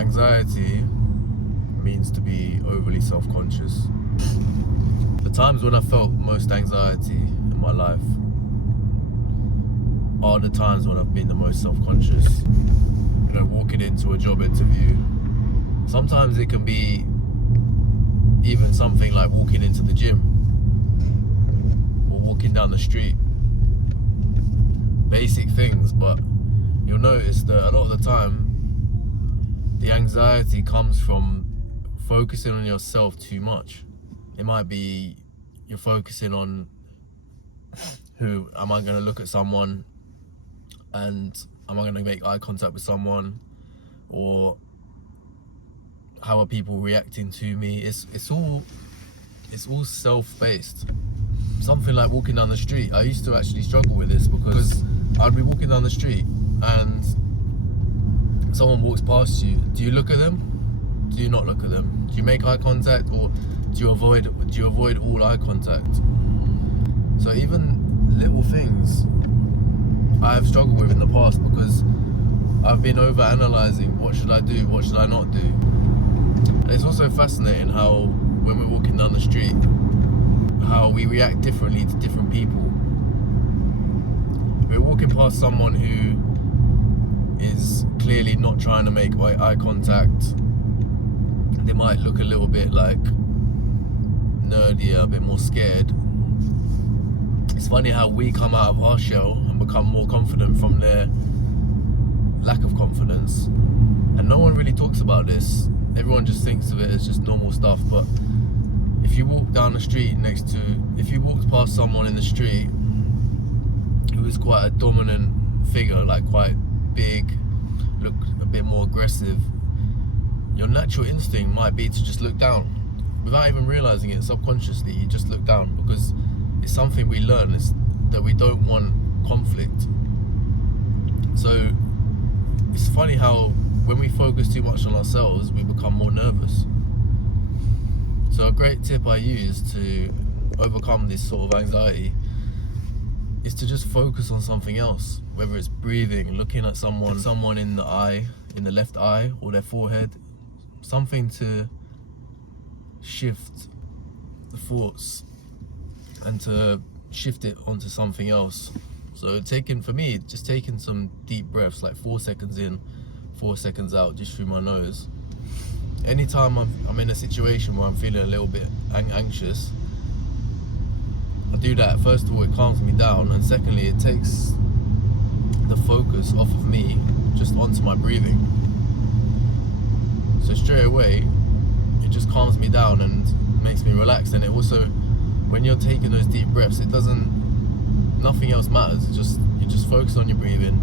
Anxiety means to be overly self-conscious. The times when I felt most anxiety in my life are the times when I've been the most self-conscious. You know, walking into a job interview. Sometimes it can be even something like walking into the gym or walking down the street. Basic things, but you'll notice that a lot of the time the anxiety comes from focusing on yourself too much. It might be you're focusing on who am I going to look at someone, and am I going to make eye contact with someone, or how are people reacting to me. It's all self-based. Something like walking down the street, I used to actually struggle with this because I'd be walking down the street and someone walks past you. Do you look at them? Do you not look at them? Do you make eye contact, or do you avoid all eye contact? So even little things I have struggled with in the past because I've been over analysing what should I do, what should I not do. And it's also fascinating how when we're walking down the street, how we react differently to different people. We're walking past someone who is clearly not trying to make eye contact. They might look a little bit like nerdy, a bit more scared. It's funny how we come out of our shell and become more confident from their lack of confidence. And no one really talks about this. Everyone just thinks of it as just normal stuff. But if you walk down the street if you walked past someone in the street who is quite a dominant figure, like quite big, look a bit more aggressive, your natural instinct might be to just look down. Without even realizing it, subconsciously, you just look down because it's something we learn, is that we don't want conflict. So it's funny how when we focus too much on ourselves, we become more nervous. So a great tip I use to overcome this sort of anxiety is to just focus on something else, whether it's breathing, looking at someone in the eye, in the left eye or their forehead, something to shift the thoughts and to shift it onto something else. So for me, just taking some deep breaths, like 4 seconds in, 4 seconds out, just through my nose. Anytime I'm in a situation where I'm feeling a little bit anxious, I do that. First of all, it calms me down, and secondly, it takes the focus off of me just onto my breathing. So straight away, it just calms me down and makes me relax. And it also, when you're taking those deep breaths, nothing else matters. You just focus on your breathing.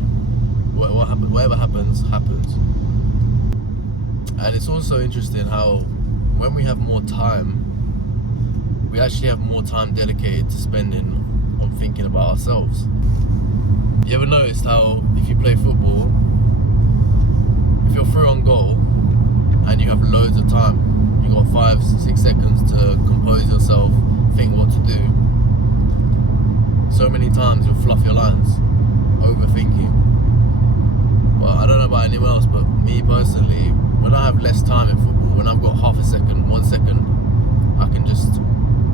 Whatever happens. And it's also interesting how when we have more time, we actually have more time dedicated to spending on thinking about ourselves. You ever noticed how if you play football, if you're through on goal and you have loads of time, you've got 5-6 seconds to compose yourself, think what to do, so many times you'll fluff your lines, overthinking. Well, I don't know about anyone else, but me personally, when I have less time in football, when I've got half a second, 1 second, I can just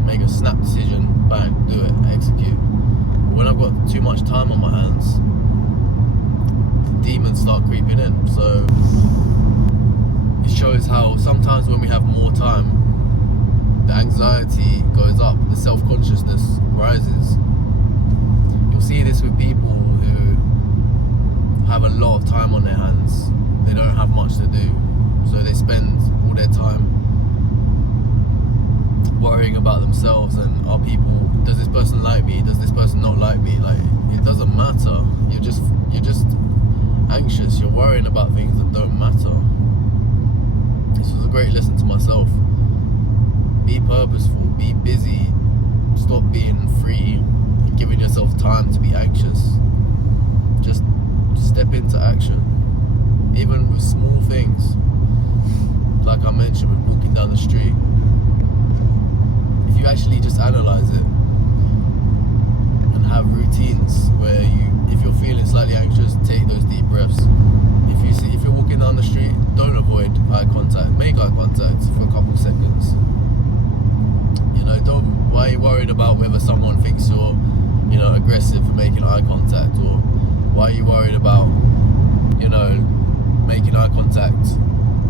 make a snap decision, bang, do it, execute. But when I've got too much time on my hands, the demons start creeping in. So it shows how sometimes when we have more time, the anxiety goes up, the self-consciousness rises. You'll see this with people who have a lot of time on their hands. They don't have much to do, so they spend all their time worrying about themselves and does this person like me, does this person not like me? Like, it doesn't matter. You're just anxious, you're worrying about things that don't matter. This was a great lesson to myself. Be purposeful, be busy, stop being free and giving yourself time to be anxious. Just step into action, even with small things, like I mentioned with walking down the street. If you actually just analyze it and have routines where if you're feeling slightly anxious, take those deep breaths. If you're walking down the street, don't avoid eye contact, make eye contact for a couple seconds. You know, why are you worried about whether someone thinks you're, you know, aggressive for making eye contact, or why are you worried about, you know, making eye contact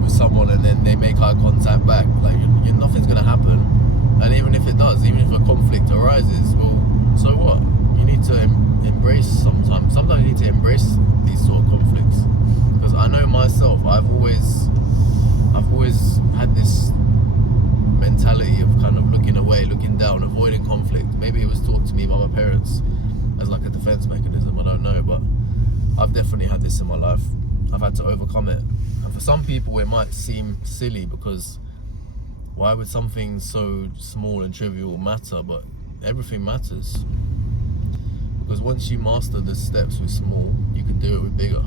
with someone and then they make eye contact back? Like, nothing's gonna happen. And even if it does, even if a conflict arises, well, so what? You need to embrace sometimes you need to embrace these sort of conflicts. Because I know myself, I've always had this mentality of kind of looking away, looking down, avoiding conflict. Maybe it was taught to me by my parents as like a defense mechanism, I don't know, but I've definitely had this in my life. I've had to overcome it. And for some people it might seem silly, because why would something so small and trivial matter? But everything matters, because once you master the steps with small, you can do it with bigger.